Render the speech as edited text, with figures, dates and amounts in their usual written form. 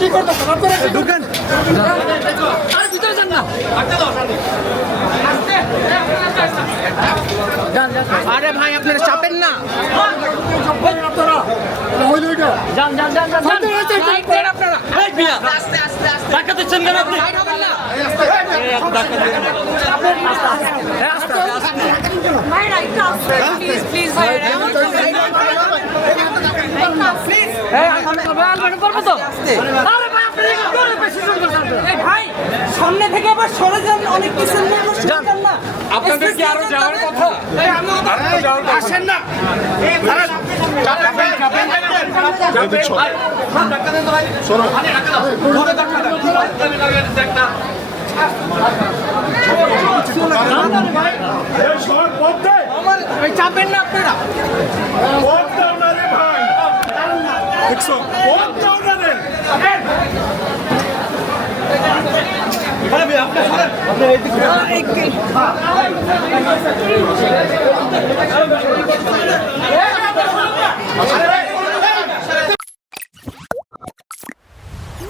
কি করতেছেন আপনারা? ঢুকেন, ভিতরে যান না। আরে ভাই আপনারা চাপেন না। আপনারা যান যান যান যান আপনারা। আস্তে আস্তে আস্তে ধাক্কা দিচ্ছেন কেন আপনি? সামনে থেকে আবার সরে যান, অনেক কিছু না। আপনাদের কি আরো যাওয়ার কথা? আসেন না। চাপেন না আপনারা। আপনার